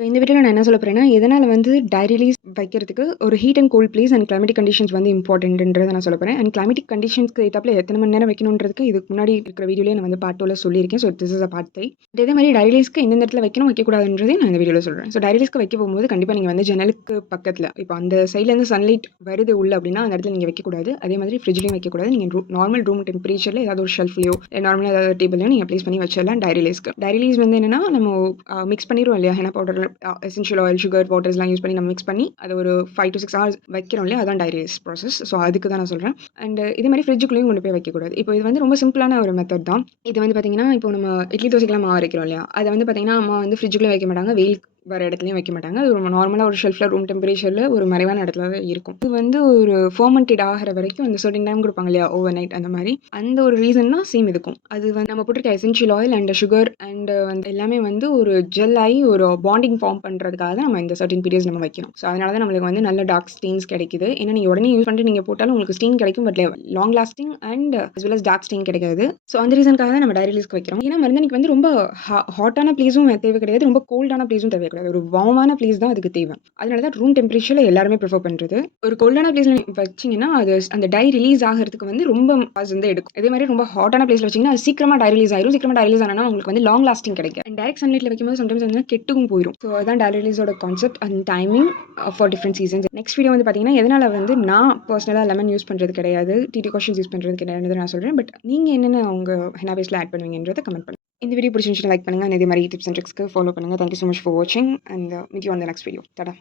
இந்த வீடியோல நான் என்ன சொல்ல போறேன்னா, எதனால வந்து டைரி லீஸ் வைக்கிறதுக்கு ஒரு heat and cold place and climatic conditions வந்து இம்பார்ட்டன்ட்ன்றத நான் சொல்ல போறேன். அண்ட் கிளைமேட்டிக் கண்டிஷன்ஸ்க்கு ஏத்தாப்புல எத்தன மணி நேரம் வைக்கணுன்றதுக்கு இதுக்கு முன்னாடி இருக்கிற வீடியோலயே நான் வந்து பார்ட் 2ல சொல்லியிருக்கேன். So this is a part 3. இதே மாரி டைரி லீஸ்க்கு எந்தெந்த இடத்துல வைக்கணும், வைக்கக்கூடாதுன்றதையும் நான் இந்த வீடியோல சொல்றேன். ஸோ டைரி லீஸ்க்கு வைக்க போகும்போது கண்டிப்பா நீங்க வந்து ஜன்னலுக்கு பக்கத்துல, இப்போ அந்த சைட்லேருந்து சன்லைட் வருது உள்ள அப்படின்னா, அந்த இடத்துல நீங்க வைக்கக்கூடாது. அதே மாதிரி ஃப்ரிட்ஜ்லயும் வைக்கக்கூடாது. நீங்க நார்மல் ரூம் டெம்பரேச்சர்ல ஏதாவது ஒரு ஷெல்ஃப்லயோ, நார்மலா ஏதாவது டேபிள்லயோ நீங்க ப்ளேஸ் பண்ணி வச்சிடலாம் டைரி லீஸ்க்கு. டைரி லீஸ் வந்து என்னன்னா, நம்ம மிக்ஸ் பண்ணிருவோம் இல்லையா? Henna powder, essential oil, sugar, வாட்டர்ஸ்லாம் யூஸ் பண்ணி நம்ம மிக்ஸ் பண்ணி அத ஒரு 5 to 6 ஹவர்ஸ் வைக்கிறோம் இல்லையா? அதான் டைரி லீஸ் ப்ராசஸ். ஸோ அதுக்கு தான் நான் சொல்றேன். அண்ட் இதே மாரி ஃப்ரிட்ஜுக்குள்ளேயும் கொண்டு போய் வைக்கக்கூடாது. இப்போ இது வந்து ரொம்ப சிம்பிளான ஒரு மெத்தட் தான். இது வந்து பார்த்தீங்கன்னா, இப்போ நம்ம இட்லி தோசைக்கெல்லாம் மாவு அரைக்கிறோம் இல்லையா? அத வந்து பார்த்தீங்கன்னா, அம்மா வந்து ஃப்ரிட்ஜுக்குள்ளே வைக்க மாட்டாங்க. வெயில் வர இடத்துலயும் வைக்க மாட்டாங்க. அது ஒரு நார்மலா ஒரு ஷெல்ஃப்ல ரூம் டெம்பரேச்சர்ல ஒரு மறைவான இடத்துல தான் இருக்கும். இது வந்து ஒரு ஃபெர்மென்டட் ஆகுற வரைக்கும் அந்த சர்டன் டைம் குடுப்பாங்க இல்லையா? ஓவர் நைட் அந்த மாரி. அந்த ஒரு ரீசன் தான் சேம் இதுக்கும். அது வந்து நம்ம போட்டிருக்க essential oil and sugar and வந்து எல்லாமே வந்து ஒரு ஜெல் ஆயி ஒரு பாண்டிங் ஃபார்ம் பண்றதுக்காக தான் நம்ம இந்த சர்டன் பீரியட்ஸ் நம்ம வைக்கணும். ஸோ அதனால தான் நம்மளுக்கு வந்து நல்ல டார்க் ஸ்டெயின்ஸ் கிடைக்குது. ஏன்னா நீங்க உடனே யூஸ் பண்ணிட்டு நீங்க போட்டாலும் உங்களுக்கு ஸ்டெயின் கிடைக்கும். But long lasting and as well as dark stain கிடைக்காது. ஸோ அந்த ரீசனுக்காக தான் நம்ம டைரி லீஸ்க்கு வைக்கிறோம். ஏன்னா மருதாணிக்கு வந்து ரொம்ப ஹாட்டான பிளேஸும் தேவை கிடையாது. ரொம்ப கோல்டான பிளேஸும் தேவை கிடையாது. ஒரு வார்மான பிளேஸ் தான் அதுக்கு தேவை. அதனால தான் ரூம் டெம்பரேச்சர்ல எல்லாருமே ப்ரிஃபர் பண்றது. ஒரு கோல்டான பிளேஸ்ல வச்சீங்கன்னா, அது அந்த டை ரிலீஸ் ஆகுறதுக்கு வந்து ரொம்ப ஹார்ஸ் வந்து எடுக்கும். அதே மாரி ரொம்ப ஹாட்டான பிளேஸ்ல வச்சீங்கன்னா, அது சீக்கிரமா டை ரிலீஸ் ஆயிரும். சீக்கிரமா டை ரிலீஸ் ஆனனா உங்களுக்கு வந்து லாங் லாஸ்டிங் கிடைக்கும். அண்ட் டைரக்ட் சன்லைட்ல வைக்கும்போது சம்டைம்ஸ் வந்து கெட்டும் போயிரும். ஸோ அதான் டை ரிலீஸோட concept and timing for different seasons. Next video வந்து பார்த்தீங்கன்னா, எதனால வந்து நான் பர்சனலா லெமன் யூஸ் பண்றது கிடையாது. டீ டிகாஷன்ஸ் யூஸ் பண்றது கிடையாதுன்னு நான் சொல்றேன். பட் நீங்க என்னென்ன உங்க ஹெனா பேஸ்ல ஆட் பண்ணுவீங்கன்றத கமெண்ட் பண்ணுங்க. இந்த வீடியோ பிடிச்சிருந்துச்சுன்னா லைக் பண்ணுங்க. இதே மாரி டிப்ஸ் அண்ட் ட்ரிக்ஸ்க்கு ஃபாலோ பண்ணுங்க. Thank you so much for வாட்சிங் and meet you on the next video. Tata.